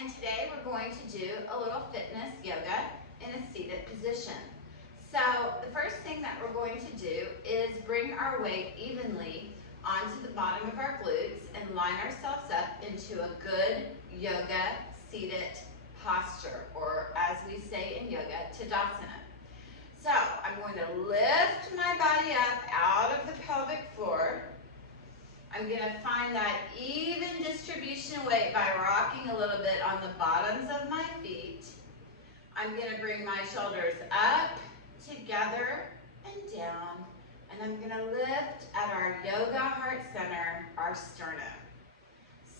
and today we're going to do a little fitness yoga in a seated position. So the first thing that we're going to do is bring our weight evenly onto the bottom of our glutes and line ourselves up into a good yoga seated posture, or as we say in yoga, Tadasana. So I'm going to lift my body up out of the pelvic floor. I'm going to find that even distribution of weight by rocking a little bit on the bottoms of my feet. I'm going to bring my shoulders up, together, and down. And I'm going to lift at our yoga heart center, our sternum.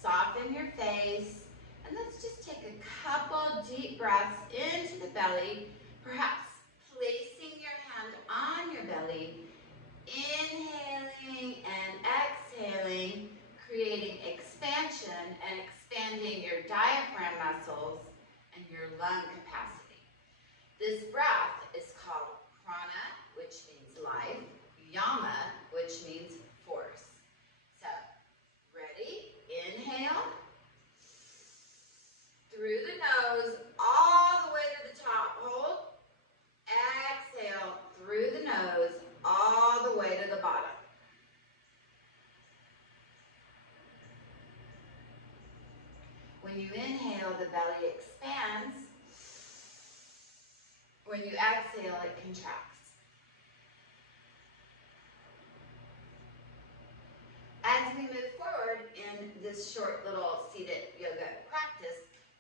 Soften your face. And let's just take a couple deep breaths into the belly, perhaps placing your hand on your belly, inhaling and exhaling, creating expansion and expanding your diaphragm muscles and your lung capacity. This breath is called prana, which means life, yama, which means force. So, ready? Inhale. Through the nose, all the way to the top. Hold. Exhale through the nose, all the way to the bottom. When you inhale, the belly expands. When you exhale, it contracts. As we move forward in this short little seated yoga practice,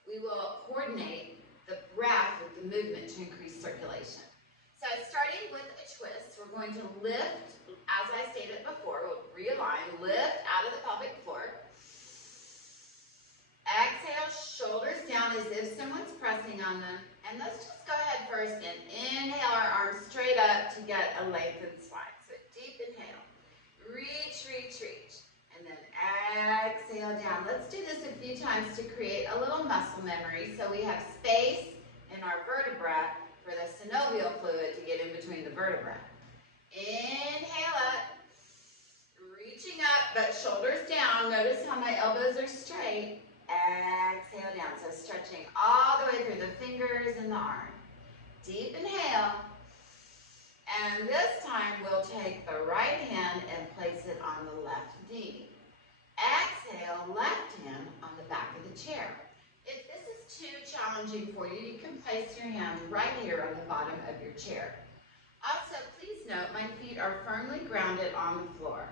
we will coordinate the breath with the movement to increase circulation. So starting with a twist, we're going to lift, as I stated before, we'll realign, lift out of the pelvic floor. Exhale, shoulders down as if someone's pressing on them. And let's just go ahead first and inhale our arms straight up to get a lengthened spine. So deep inhale, reach, reach, reach. And then exhale down. Let's do this a few times to create a little muscle memory so we have space in our vertebra for the synovial fluid to get in between the vertebrae. Inhale up, reaching up, but shoulders down. Notice how my elbows are straight. Exhale down, so stretching all the way through the fingers and the arm. Deep inhale, and this time we'll take the right hand and place it on the left knee. Exhale, left hand on the back of the chair. If this is too challenging for you, you can place your hand right here on the bottom of your chair. Also, please note my feet are firmly grounded on the floor.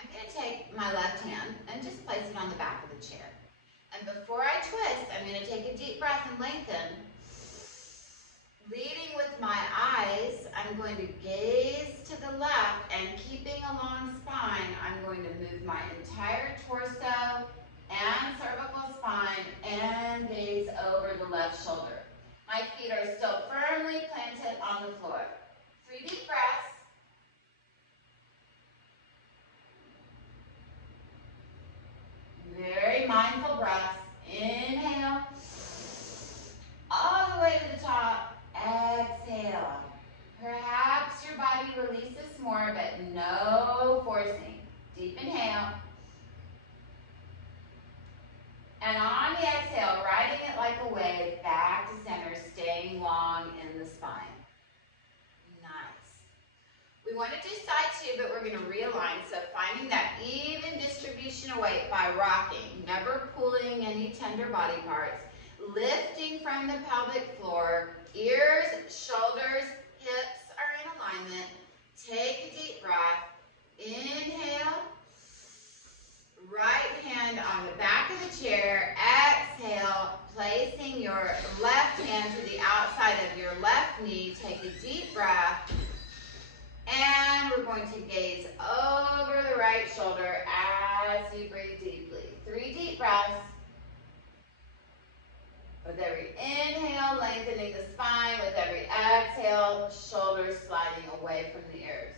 I'm going to take my left hand and just place it on the back of the chair. And before I twist, I'm going to take a deep breath and lengthen. Leading with my eyes, I'm going to gaze to the left, and keeping a long spine, I'm going to move my entire torso and cervical spine and gaze over the left shoulder. My feet are still firmly planted on the floor. 3 deep breaths. Very mindful breaths. Inhale. All the way to the top. Exhale. Perhaps your body releases more, but no forcing. Deep inhale. And on the exhale, riding it like a wave, back to center, staying long in the spine. Nice. We want to do side two, but we're going to realign. So finding that even distribution of weight by rocking, never pulling any tender body parts, lifting from the pelvic floor, ears, shoulders, hips are in alignment. Take a deep breath. Inhale. Right hand on the back of the chair. Exhale, placing your left hand to the outside of your left knee. Take a deep breath. And we're going to gaze over the right shoulder as you breathe deeply. 3 deep breaths. With every inhale, lengthening the spine. With every exhale, shoulders sliding away from the ears.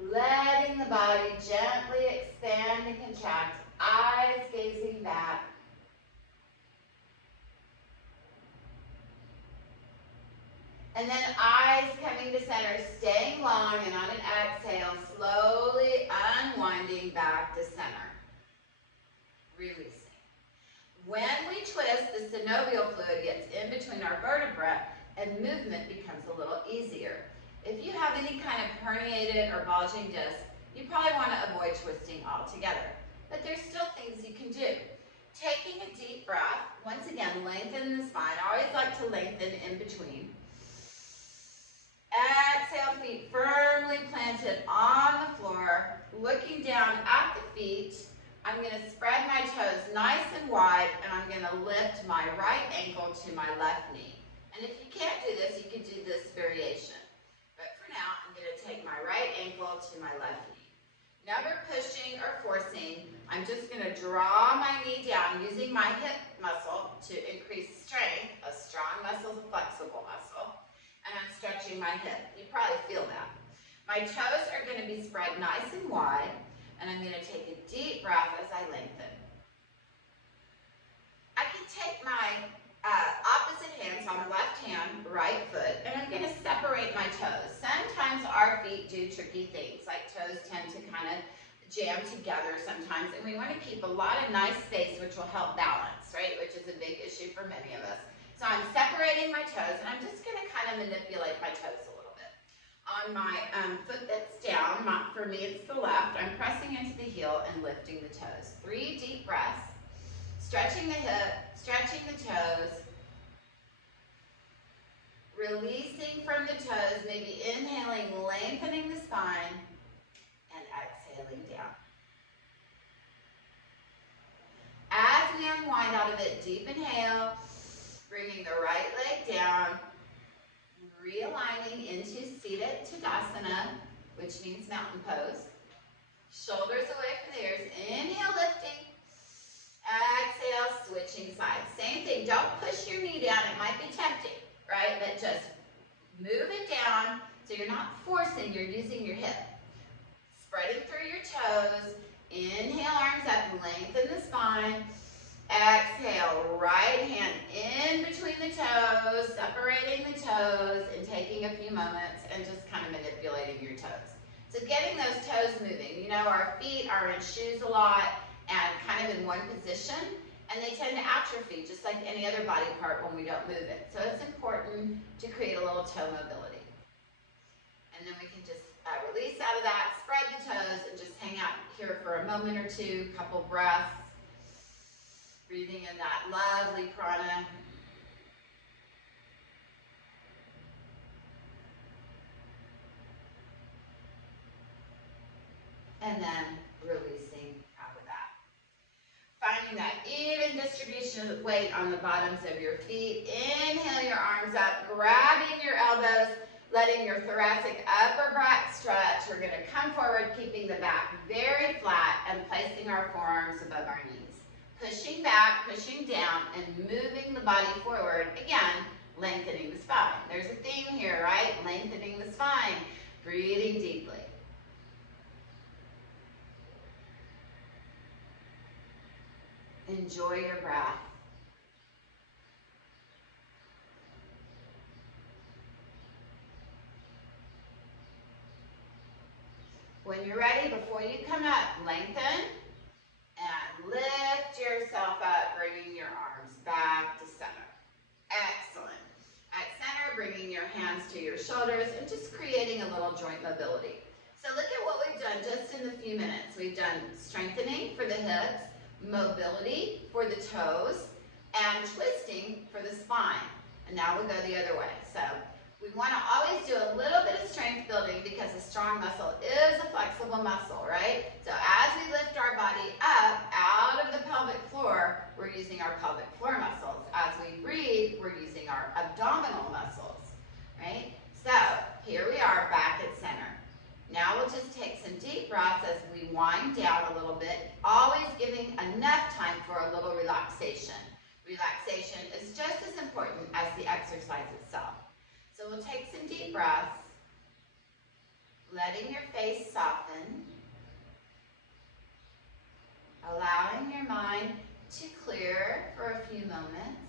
Letting the body gently expand and contract, eyes gazing back. And then eyes coming to center, staying long, and on an exhale, slowly unwinding back to center. Releasing. When we twist, the synovial fluid gets in between our vertebrae and movement becomes a little easier. If you have any kind of herniated or bulging disc, you probably want to avoid twisting altogether. But there's still things you can do. Taking a deep breath, once again, lengthen the spine. I always like to lengthen in between. Exhale, feet firmly planted on the floor, looking down at the feet. I'm going to spread my toes nice and wide, and I'm going to lift my right ankle to my left knee. And if you can't do this, you can do this variation. But for now, I'm going to take my right ankle to my left knee. Never pushing or forcing. I'm just going to draw my knee down using my hip muscle to increase strength. A strong muscle is a flexible muscle. And I'm stretching my hip. You probably feel that. My toes are going to be spread nice and wide, and I'm going to take a deep breath as I lengthen. I can take my opposite hand, so I'm left hand, right foot, and I'm going to separate my toes. Sometimes our feet do tricky things, like toes tend to kind of jam together sometimes, and we want to keep a lot of nice space, which will help balance, right, which is a big issue for many of us. So I'm separating my toes, and I'm just going to kind of manipulate my toes a little bit. On my foot that's down, for me it's the left, I'm pressing into the heel and lifting the toes. 3 deep breaths, stretching the hip, stretching the toes, releasing from the toes, maybe inhaling, lengthening the spine, and exhaling down. As we unwind out of it, deep inhale, bringing the right leg down, realigning into seated Tadasana, which means mountain pose. Shoulders away from the ears. Inhale, lifting. Exhale, switching sides. Same thing. Don't push your knee down. It might be tempting, right? But just move it down so you're not forcing. You're using your hip. Spreading through your toes. Inhale, arms up. Lengthen the spine. Exhale, right hand in between the toes, separating the toes and taking a few moments and just kind of manipulating your toes. So getting those toes moving. You know, our feet are in shoes a lot and kind of in one position, and they tend to atrophy just like any other body part when we don't move it. So it's important to create a little toe mobility. And then we can just release out of that, spread the toes, and just hang out here for a moment or two, couple breaths. Breathing in that lovely prana. And then releasing out of that. Finding that even distribution of weight on the bottoms of your feet. Inhale your arms up, grabbing your elbows, letting your thoracic upper back stretch. We're going to come forward, keeping the back very flat and placing our forearms above our knees. Pushing back, pushing down, and moving the body forward. Again, lengthening the spine. There's a theme here, right? Lengthening the spine. Breathing deeply. Enjoy your breath. When you're ready, before you come up, lengthen. And lift yourself up, bringing your arms back to center. Excellent. At center, bringing your hands to your shoulders and just creating a little joint mobility. So look at what we've done just in the few minutes. We've done strengthening for the hips, mobility for the toes, and twisting for the spine. And now we'll go the other way. So we want to always do a little bit of strength building because a strong muscle is a flexible muscle, right? So as we lift our body up out of the pelvic floor, we're using our pelvic floor muscles. As we breathe, we're using our abdominal muscles, right? So here we are back at center. Now we'll just take some deep breaths as we wind down a little bit, always giving enough time for a little relaxation. Relaxation is just as important as the exercise itself. So we'll take some deep breaths, letting your face soften, allowing your mind to clear for a few moments,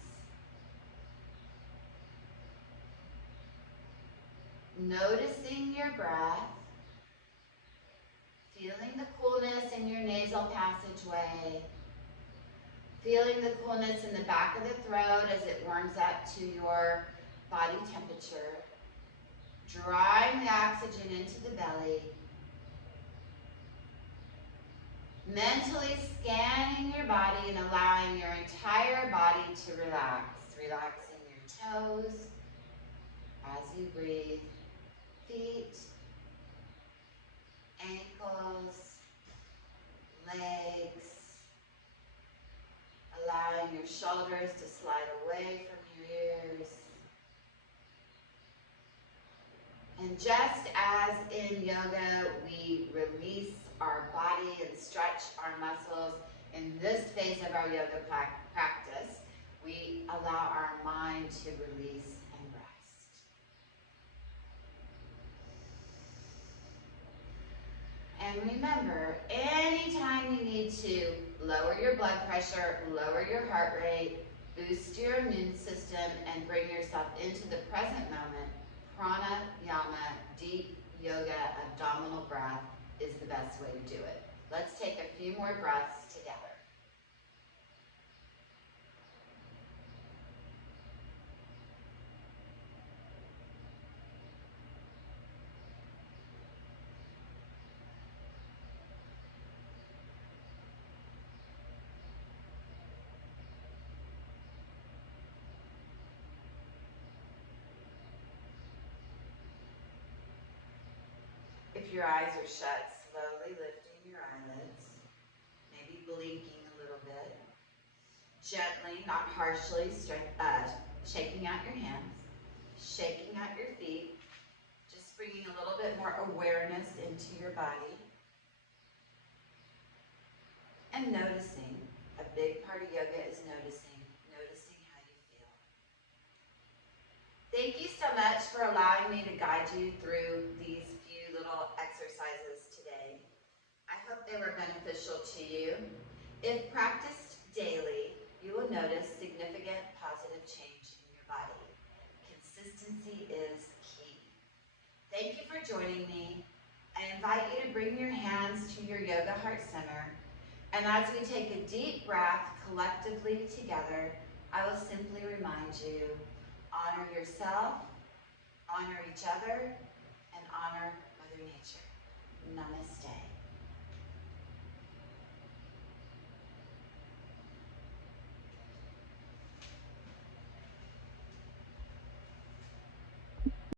noticing your breath, feeling the coolness in your nasal passageway, Feeling the coolness in the back of the throat as it warms up to your body temperature. Drawing the oxygen into the belly. Mentally scanning your body and allowing your entire body to relax. Relaxing your toes as you breathe. Feet, ankles, legs. Allowing your shoulders to slide away from your ears. And just as in yoga, we release our body and stretch our muscles, in this phase of our yoga practice, we allow our mind to release and rest. And remember, anytime you need to lower your blood pressure, lower your heart rate, boost your immune system, and bring yourself into the present moment, pranayama, deep yoga, abdominal breath is the best way to do it. Let's take a few more breaths together. If your eyes are shut, slowly lifting your eyelids, maybe blinking a little bit. Gently, not harshly, shaking out your hands, shaking out your feet, just bringing a little bit more awareness into your body. And noticing, a big part of yoga is noticing how you feel. Thank you so much for allowing me to guide you through these few little exercises today. I hope they were beneficial to you. If practiced daily, you will notice significant positive change in your body. Consistency is key. Thank you for joining me. I invite you to bring your hands to your Yoga Heart Center. And as we take a deep breath collectively together, I will simply remind you, honor yourself, honor each other, and honor Mother Nature. Namaste.